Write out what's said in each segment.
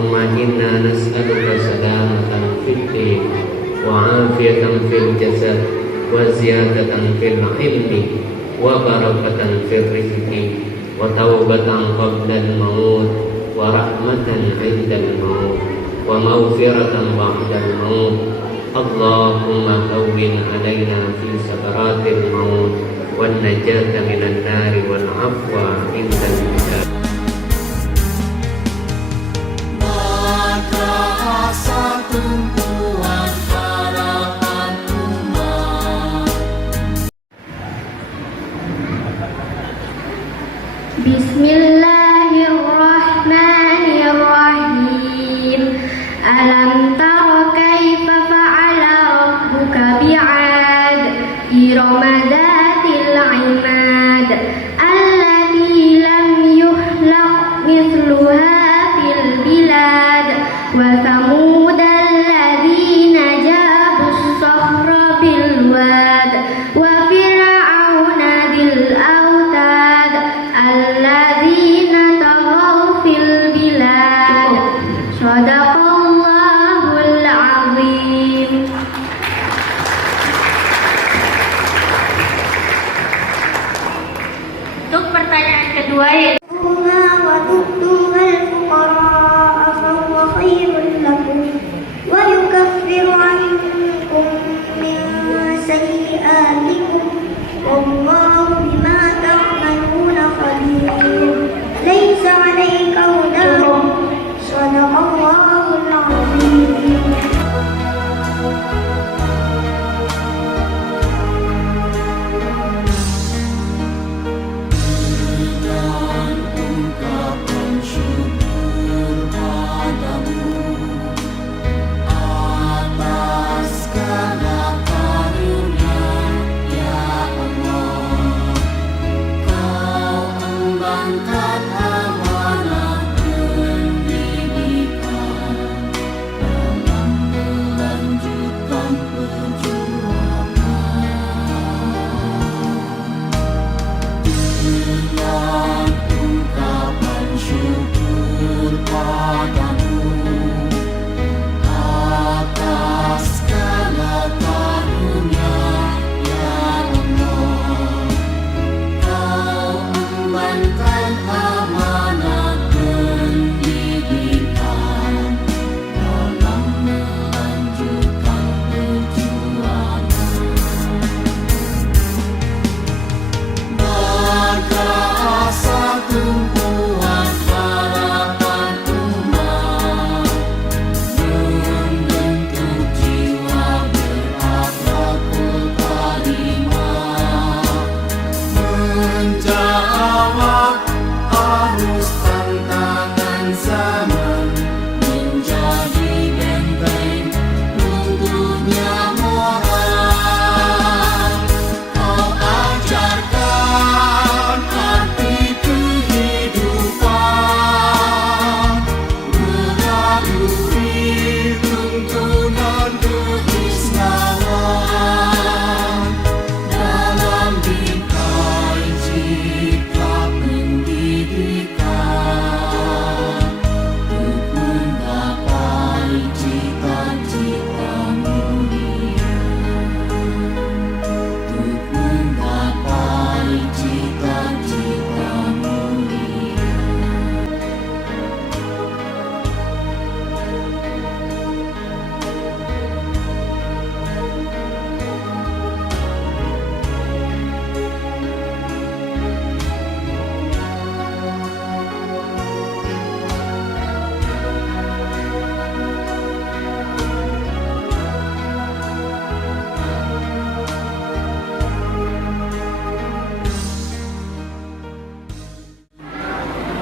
Allahumma inna nas'aluka salamatan fid din wa afiyatan fil jasad wa ziyadatan fil ilmi wa barakatan fil rizqi wa taubatan qabla al-maut wa rahmatan 'inda al-maut wa maghfiratan ba'da al-maut. Allahumma hawwin 'alaina fi sakaratil maut wan najata minan nari wal 'afwa 'inda al-hijab. Bismillahirrahmanirrahim. Alam tara kaifa fa'ala rabbuka bi'ad irama dzatil 'imad allati lam yuhlaq mithluha fil bilad wa thamud alladzina jabus sakhra bil wad wa fir'auna dil autad alladzina taghaw fil bilad. Shadaqallahul azim. Untuk pertanyaan kedua yaitu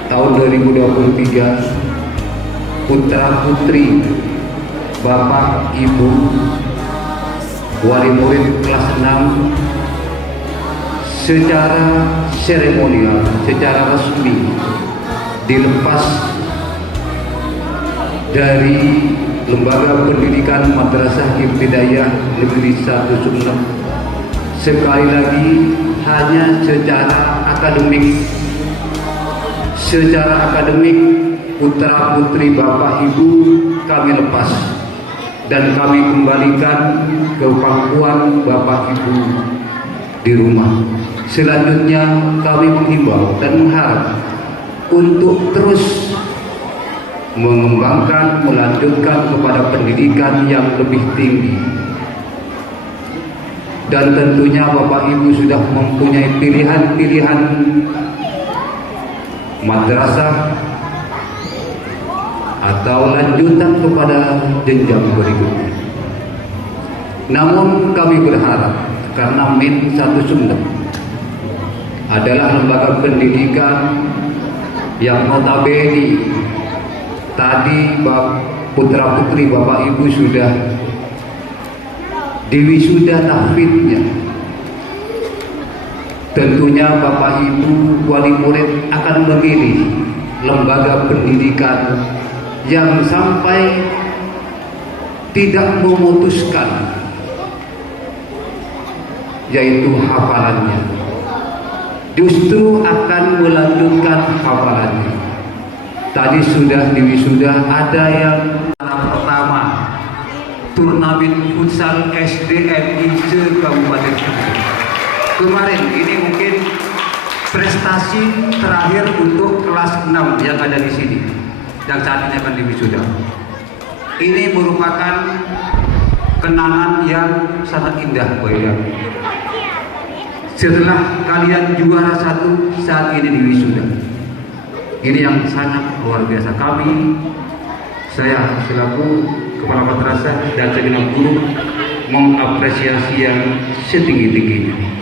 tahun 2023 putra putri Bapak Ibu wali murid kelas 6 secara seremonial, secara resmi dilepas dari Lembaga Pendidikan Madrasah Ibtidaiyah Negeri 1 Sumeneb. Sekali lagi hanya secara akademik putra putri Bapak Ibu kami lepas dan kami kembalikan ke pangkuan Bapak Ibu di rumah. Selanjutnya kami menghimbau dan mengharap untuk terus mengembangkan, melanjutkan kepada pendidikan yang lebih tinggi. Dan tentunya Bapak Ibu sudah mempunyai pilihan-pilihan madrasah atau lanjutan kepada jenjang berikutnya. Namun kami berharap karena Min 1 Sumenep adalah lembaga pendidikan yang notabene tadi putra putri Bapak Ibu sudah diwisuda tahfidnya. Tentunya Bapak Ibu wali murid akan memilih lembaga pendidikan yang sampai tidak memutuskan, yaitu hafalannya, justru akan melanjutkan hafalannya. Tadi sudah diwisuda, ada yang pertama turnamen futsal SDMI se-Kabupaten Sumenep. Kemarin ini mungkin prestasi terakhir untuk kelas 6 yang ada di sini, yang saat ini akan diwisuda. Ini merupakan kenangan yang sangat indah bagi kami. Setelah kalian juara 1 saat ini diwisuda, ini yang sangat luar biasa. Saya selaku kepala madrasah dan segenap guru mengapresiasi yang setinggi-tingginya.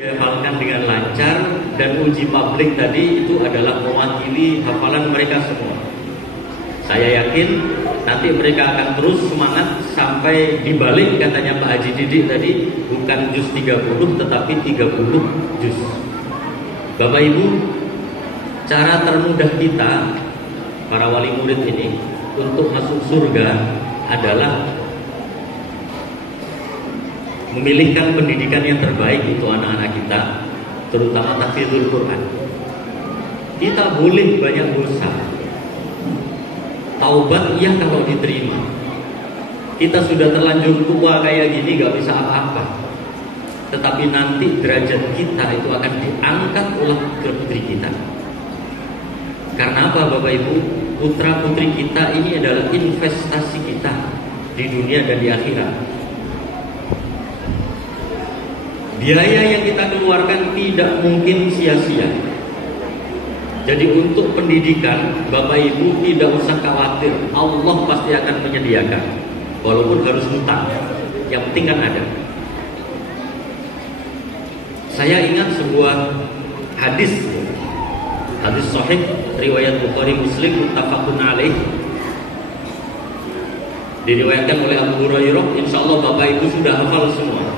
dihafalkan dengan lancar, dan uji publik tadi itu adalah mewakili hafalan mereka semua. Saya yakin nanti mereka akan terus semangat sampai dibalik katanya Pak Haji Didik tadi, bukan juz 30 tetapi 30 juz. Bapak Ibu, cara termudah kita para wali murid ini untuk masuk surga adalah memilihkan pendidikan yang terbaik untuk anak-anak kita, terutama tahfidzul Quran. Kita boleh banyak dosa, taubat iya kalau diterima. Kita sudah terlanjur tua kayak gini gak bisa apa-apa, tetapi nanti derajat kita itu akan diangkat oleh putri kita. Karena apa Bapak Ibu? Putra putri kita ini adalah investasi kita di dunia dan di akhirat. Biaya yang kita keluarkan tidak mungkin sia-sia. Jadi untuk pendidikan, Bapak Ibu tidak usah khawatir, Allah pasti akan menyediakan. Walaupun harus hutang, yang penting kan ada. Saya ingat sebuah hadis sahih riwayat Bukhari Muslim muttafaqun alaih, diriwayatkan oleh Abu Hurairah. Insyaallah Bapak Ibu sudah hafal semua.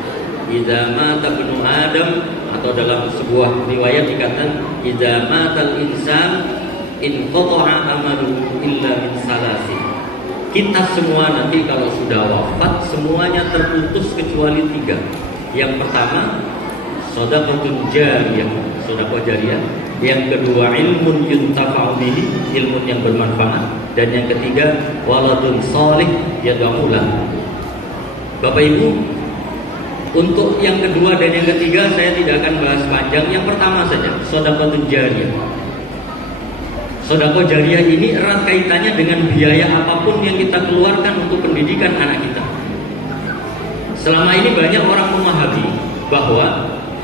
Idza mata ibnu Adam, atau dalam sebuah riwayat dikatakan idza matal insan inqata'a amaluhu illa min salasi. Kita semua nanti kalau sudah wafat semuanya terputus kecuali 3. Yang pertama shadaqatun jariyah, sedekah jariyah. Yang kedua ilmun yuntafa'u bihi, ilmu yang bermanfaat. Dan yang ketiga waladun shalih yad'u lahu. Bapak Ibu, untuk yang kedua dan yang ketiga saya tidak akan bahas panjang. Yang pertama saja, shadaqatun jariyah. Sedekah jariyah ini erat kaitannya dengan biaya apapun yang kita keluarkan untuk pendidikan anak kita. Selama ini banyak orang memahami bahwa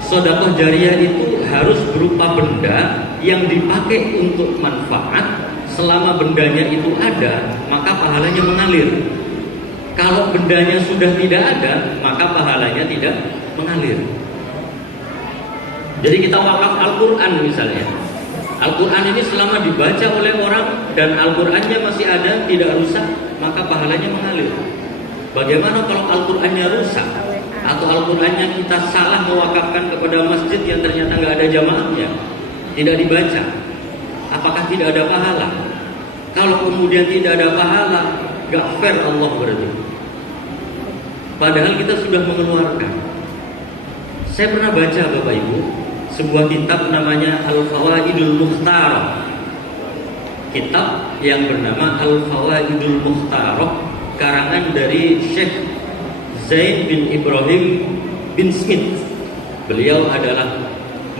sedekah jariyah itu harus berupa benda yang dipakai untuk manfaat. Selama bendanya itu ada, maka pahalanya mengalir. Kalau bendanya sudah tidak ada, maka pahalanya tidak mengalir. Jadi kita wakaf Al-Quran misalnya. Al-Quran ini selama dibaca oleh orang dan Al-Qurannya masih ada, tidak rusak, maka pahalanya mengalir. Bagaimana kalau Al-Qurannya rusak? Atau Al-Qurannya kita salah mewakafkan kepada masjid yang ternyata nggak ada jamaahnya, tidak dibaca, apakah tidak ada pahala? Kalau kemudian tidak ada pahala, nggak fair Allah berarti. Padahal kita sudah mengeluarkan. Saya pernah baca Bapak Ibu sebuah kitab namanya Al-Fawaidul Mukhtarah. Kitab yang bernama Al-Fawaidul Mukhtarah, karangan dari Syekh Zain bin Ibrahim bin Smith. Beliau adalah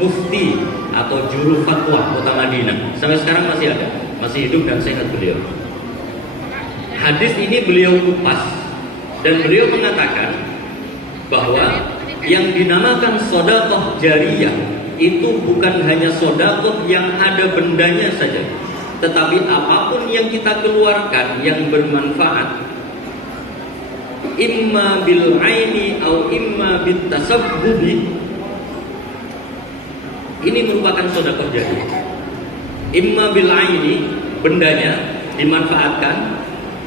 mufti atau juru fatwa kota Madinah. Sampai sekarang masih ada, masih hidup dan sehat beliau. Hadis ini beliau kupas dan beliau mengatakan bahwa yang dinamakan sedekah jariyah itu bukan hanya sedekah yang ada bendanya saja, tetapi apapun yang kita keluarkan yang bermanfaat, imma bil aini atau imma bit tasabbubi, ini merupakan sedekah jariyah. Imma bil aini, bendanya dimanfaatkan,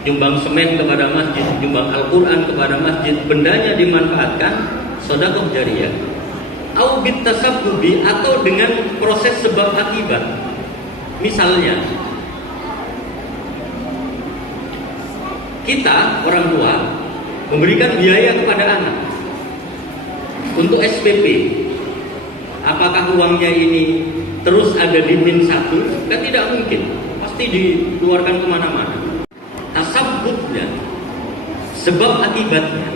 nyumbang semen kepada masjid, nyumbang Al-Quran kepada masjid, bendanya dimanfaatkan, sedekah jariyah. Au bit tasabbubi, atau dengan proses sebab akibat. Misalnya kita orang tua memberikan biaya kepada anak untuk SPP. Apakah uangnya ini terus ada di min 1? Kan tidak mungkin, pasti dikeluarkan kemana-mana. Tasabbutnya, sebab akibatnya,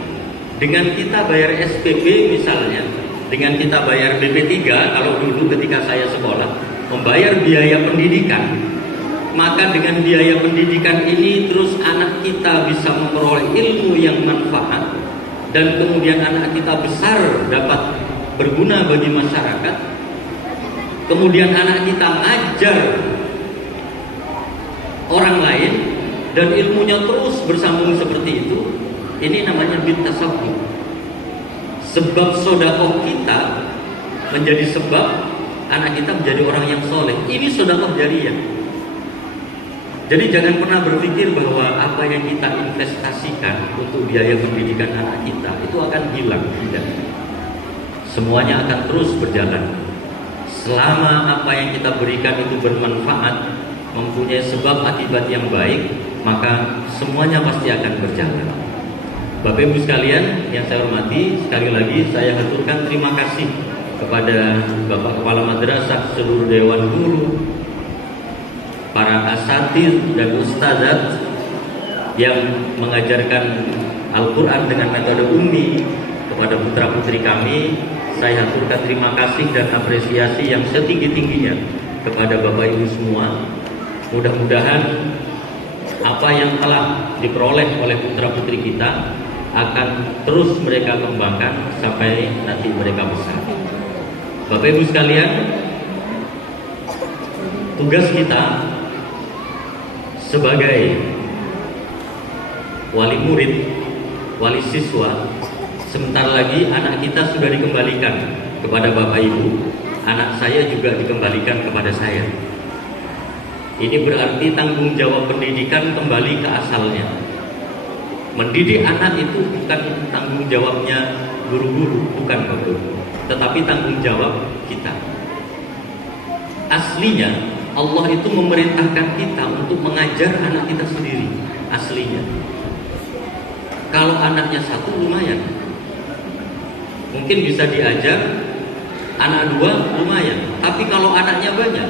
dengan kita bayar SPP misalnya, dengan kita bayar BP3, kalau dulu ketika saya sekolah membayar biaya pendidikan, maka dengan biaya pendidikan ini terus anak kita bisa memperoleh ilmu yang manfaat, dan kemudian anak kita besar dapat berguna bagi masyarakat. Kemudian anak kita ngajar orang lain dan ilmunya terus bersambung seperti itu. Ini namanya bit tasabbut. Sebab sedekah kita menjadi sebab anak kita menjadi orang yang soleh. Ini sedekah jariyah. Jadi jangan pernah berpikir bahwa apa yang kita investasikan untuk biaya pendidikan anak kita itu akan hilang. Tidak. Semuanya akan terus berjalan. Selama apa yang kita berikan itu bermanfaat, mempunyai sebab akibat yang baik, maka semuanya pasti akan berjalan. Bapak Ibu sekalian yang saya hormati, sekali lagi saya haturkan terima kasih kepada Bapak Kepala Madrasah, seluruh Dewan Guru, para asatidz dan ustadzat yang mengajarkan Al-Quran dengan metode ummi kepada putra-putri kami. Saya haturkan terima kasih dan apresiasi yang setinggi-tingginya kepada Bapak Ibu semua. Mudah-mudahan apa yang telah diperoleh oleh putra-putri kita akan terus mereka kembangkan sampai nanti mereka besar. Bapak Ibu sekalian, tugas kita sebagai wali murid, wali siswa, sebentar lagi anak kita sudah dikembalikan kepada Bapak Ibu, anak saya juga dikembalikan kepada saya. Ini berarti tanggung jawab pendidikan kembali ke asalnya. Mendidik anak itu bukan tanggung jawabnya guru-guru, bukan Bapak Ibu, tetapi tanggung jawab kita. Aslinya Allah itu memerintahkan kita untuk mengajar anak kita sendiri. Aslinya. Kalau anaknya satu lumayan, mungkin bisa diajar. Anak dua lumayan. Tapi kalau anaknya banyak,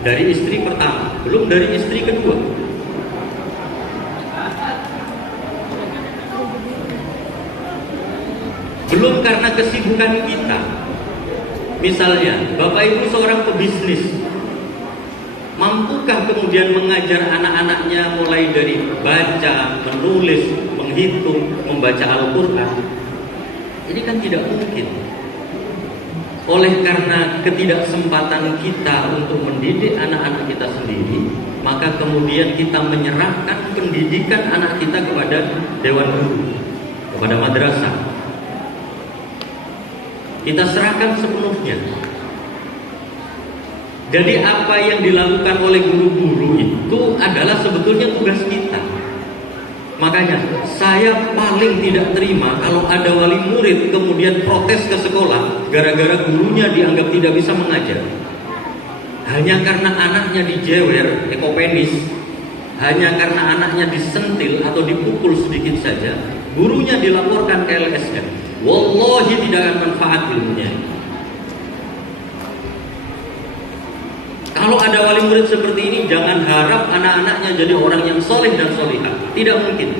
dari istri pertama, belum dari istri kedua, belum karena kesibukan kita. Misalnya, Bapak Ibu seorang pebisnis, mampukah kemudian mengajar anak-anaknya mulai dari baca, menulis, menghitung, membaca Al-Quran? Ini kan tidak mungkin. Oleh karena ketidaksempatan kita untuk mendidik anak-anak kita sendiri, maka kemudian kita menyerahkan pendidikan anak kita kepada Dewan Guru, kepada madrasah. Kita serahkan sepenuhnya. Jadi apa yang dilakukan oleh guru-guru itu adalah sebetulnya tugas kita. Makanya saya paling tidak terima kalau ada wali murid kemudian protes ke sekolah gara-gara gurunya dianggap tidak bisa mengajar. Hanya karena anaknya dijewer ekopenis, hanya karena anaknya disentil atau dipukul sedikit saja, gurunya dilaporkan ke LSM. Wallahi tidak akan manfaat ilmunya. Kalau ada wali murid seperti ini, jangan harap anak-anaknya jadi orang yang soleh dan solihah. Tidak mungkin.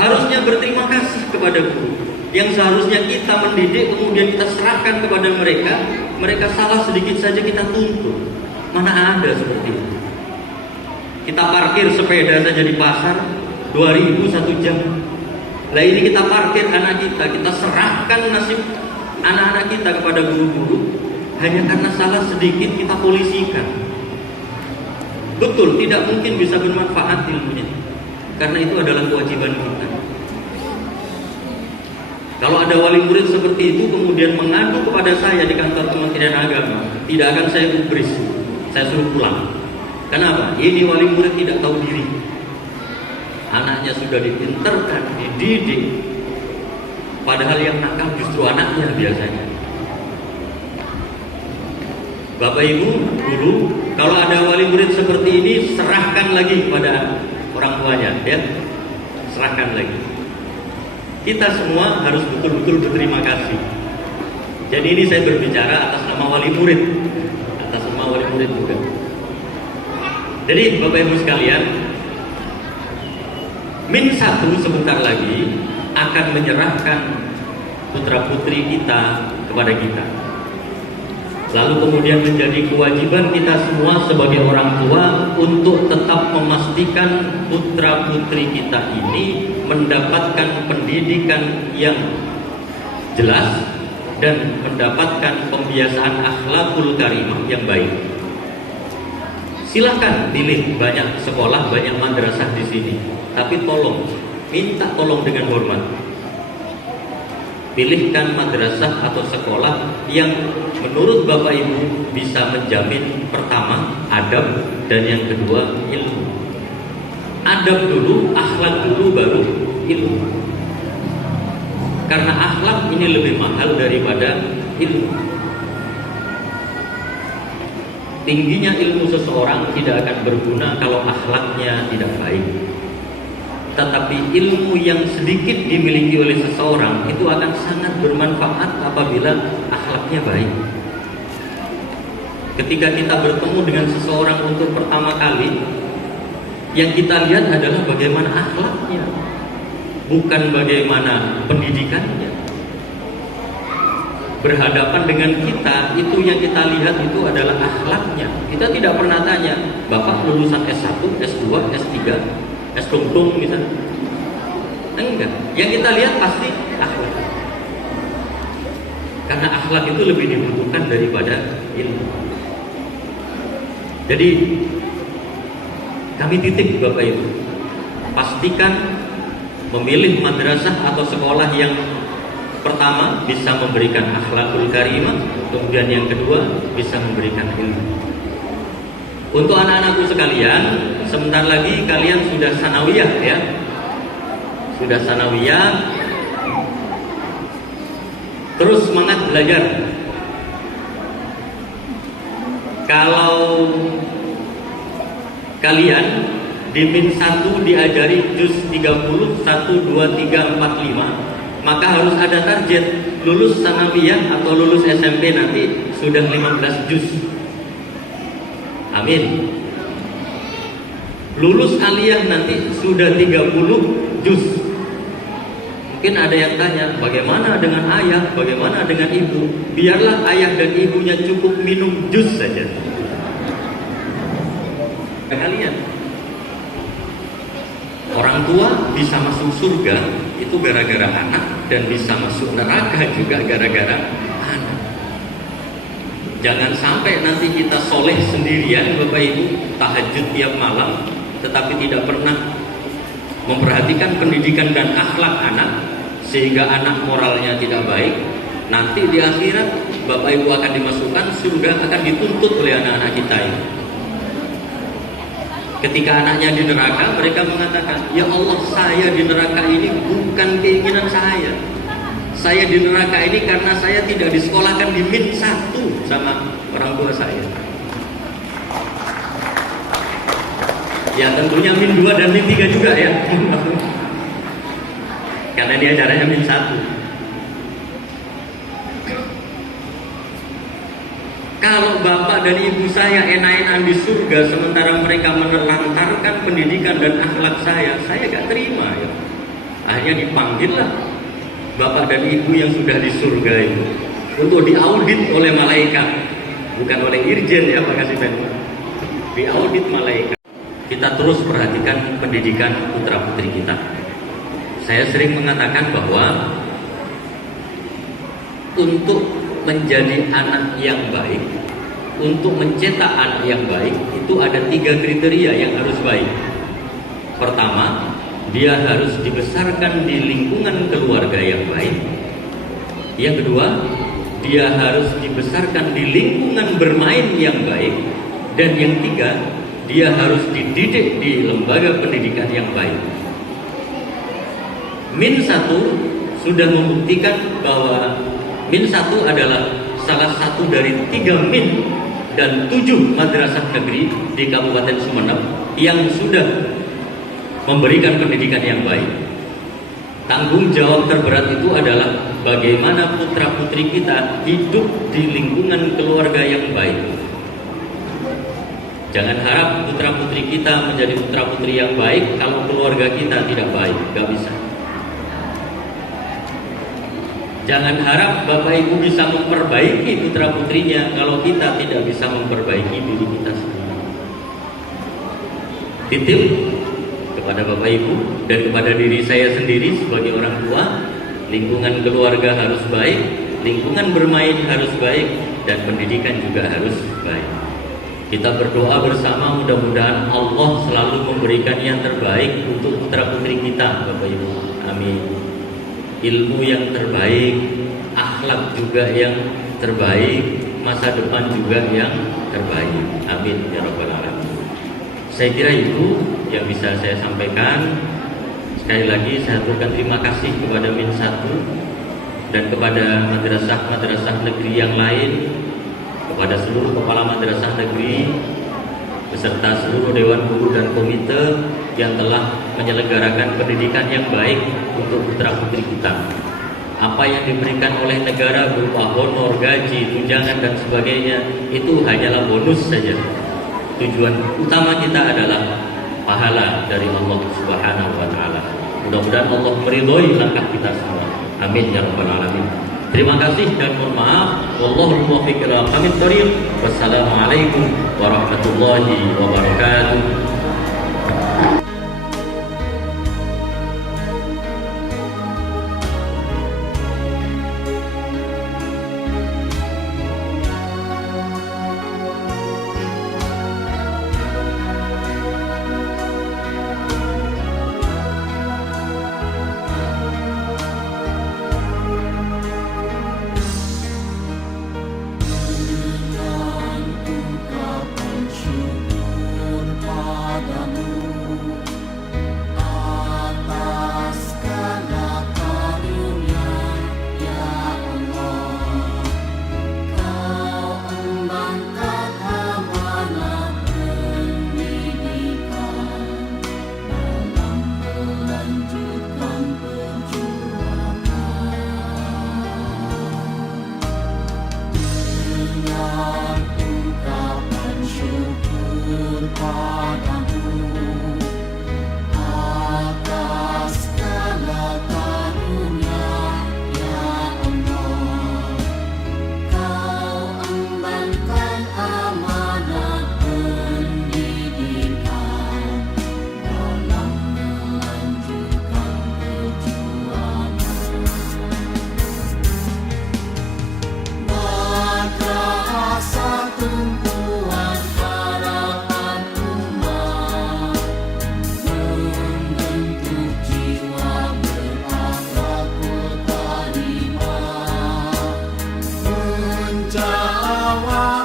Harusnya berterima kasih kepada guru. Yang seharusnya kita mendidik, kemudian kita serahkan kepada mereka. Mereka salah sedikit saja kita tuntut. Mana ada seperti itu. Kita parkir sepeda saja di pasar, 2.000 1 jam. Lah ini kita parkir anak kita serahkan nasib anak-anak kita kepada guru-guru. Hanya karena salah sedikit kita polisikan. Betul, tidak mungkin bisa bermanfaat ilmunya. Karena itu adalah kewajiban kita. Kalau ada wali murid seperti itu kemudian mengadu kepada saya di kantor Kementerian Agama, tidak akan saya gubris, saya suruh pulang. Kenapa? Ini wali murid tidak tahu diri. Anaknya sudah dipinterkan, dididik, padahal yang nakal justru anaknya biasanya. Bapak Ibu, guru, kalau ada wali murid seperti ini, serahkan lagi kepada orang tuanya, ya. Serahkan lagi. Kita semua harus betul-betul berterima kasih. Jadi ini saya berbicara atas nama wali murid, atas nama wali murid juga. Jadi Bapak Ibu sekalian, Min 1 sebentar lagi akan menyerahkan putra-putri kita kepada kita. Lalu kemudian menjadi kewajiban kita semua sebagai orang tua untuk tetap memastikan putra-putri kita ini mendapatkan pendidikan yang jelas dan mendapatkan pembiasaan akhlakul karimah yang baik. Silahkan pilih banyak sekolah, banyak madrasah di sini, tapi tolong, minta tolong dengan hormat. Pilihkan madrasah atau sekolah yang menurut Bapak Ibu bisa menjamin pertama adab dan yang kedua ilmu. Adab dulu, akhlak dulu, baru ilmu. Karena akhlak ini lebih mahal daripada ilmu. Tingginya ilmu seseorang tidak akan berguna kalau akhlaknya tidak baik. Tetapi ilmu yang sedikit dimiliki oleh seseorang itu akan sangat bermanfaat apabila akhlaknya baik. Ketika kita bertemu dengan seseorang untuk pertama kali, yang kita lihat adalah bagaimana akhlaknya, bukan bagaimana pendidikannya. Berhadapan dengan kita, itu yang kita lihat itu adalah akhlaknya. Kita tidak pernah tanya, Bapak lulusan S1, S2, S3, S-tung-tung misalnya. Enggak. Yang kita lihat pasti akhlak. Karena akhlak itu lebih dibutuhkan daripada ilmu. Jadi kami titip Bapak Ibu, pastikan memilih madrasah atau sekolah yang pertama bisa memberikan akhlakul karimah, kemudian yang kedua bisa memberikan ilmu. Untuk anak-anakku sekalian, sebentar lagi kalian sudah sanawiyah ya. Sudah sanawiyah. Terus semangat belajar. Kalau kalian di min 1 diajari juz 30, 1, 2, 3, 4, 5, maka harus ada target lulus sanawiyah atau lulus SMP nanti sudah 15 juz. Amin. Lulus aliyah nanti sudah 30 juz. Mungkin ada yang tanya, bagaimana dengan ayah, bagaimana dengan ibu? Biarlah ayah dan ibunya cukup minum jus saja. Kalian, orang tua bisa masuk surga itu gara-gara anak, dan bisa masuk neraka juga gara-gara anak. Jangan sampai nanti kita soleh sendirian Bapak Ibu, tahajud tiap malam, tetapi tidak pernah memperhatikan pendidikan dan akhlak anak, sehingga anak moralnya tidak baik. Nanti di akhirat Bapak Ibu akan dimasukkan surga, akan dituntut oleh anak-anak kita ini. Ketika anaknya di neraka, mereka mengatakan, ya Allah, saya di neraka ini bukan keinginan saya. Saya di neraka ini karena saya tidak disekolahkan di min 1 sama orang tua saya. Ya tentunya min 2 dan min 3 juga ya. Karena ini acaranya min 1. Kalau bapak dan ibu saya enak-enakan di surga, sementara mereka menelantarkan pendidikan dan akhlak saya gak terima ya. Akhirnya dipanggil lah bapak dan ibu yang sudah di surga itu untuk diaudit oleh malaikat, bukan oleh irjen ya Pak Kasih Menwa, diaudit malaikat. Kita terus perhatikan pendidikan putra putri kita. Saya sering mengatakan bahwa untuk menjadi anak yang baik, untuk mencetak anak yang baik, itu ada 3 kriteria yang harus baik. Pertama, dia harus dibesarkan di lingkungan keluarga yang baik. Yang kedua, dia harus dibesarkan di lingkungan bermain yang baik. Dan yang ketiga, dia harus dididik di lembaga pendidikan yang baik. Min 1 sudah membuktikan bahwa min 1 adalah salah satu dari 3 min dan 7 madrasah negeri di Kabupaten Sumeneb yang sudah memberikan pendidikan yang baik. Tanggung jawab terberat itu adalah bagaimana putra putri kita hidup di lingkungan keluarga yang baik. Jangan harap putra putri kita menjadi putra putri yang baik kalau keluarga kita tidak baik, gak bisa. Jangan harap Bapak Ibu bisa memperbaiki putra putrinya kalau kita tidak bisa memperbaiki diri kita sendiri. Titip kepada Bapak Ibu dan kepada diri saya sendiri sebagai orang tua, lingkungan keluarga harus baik, lingkungan bermain harus baik, dan pendidikan juga harus baik. Kita berdoa bersama, mudah-mudahan Allah selalu memberikan yang terbaik untuk putra putri kita, Bapak Ibu. Amin. ilmu yang terbaik, akhlak juga yang terbaik, masa depan juga yang terbaik. Amin ya rabbal alamin. Saya kira itu yang bisa saya sampaikan. Sekali lagi saya aturkan terima kasih kepada Min 1 dan kepada madrasah-madrasah negeri yang lain, kepada seluruh kepala madrasah negeri beserta seluruh dewan guru dan komite yang telah menyelenggarakan pendidikan yang baik untuk putra-putri kita. Apa yang diberikan oleh negara berupa honor, gaji, tunjangan dan sebagainya itu hanyalah bonus saja. Tujuan utama kita adalah pahala dari Allah Subhanahu wa taala. Mudah-mudahan Allah meridhoi langkah kita semua. Amin ya rabbal alamin. Terima kasih dan mohon maaf. Wallahul muwaffiq ila aqwamit thoriq. Wassalamualaikum warahmatullahi wabarakatuh. Jawa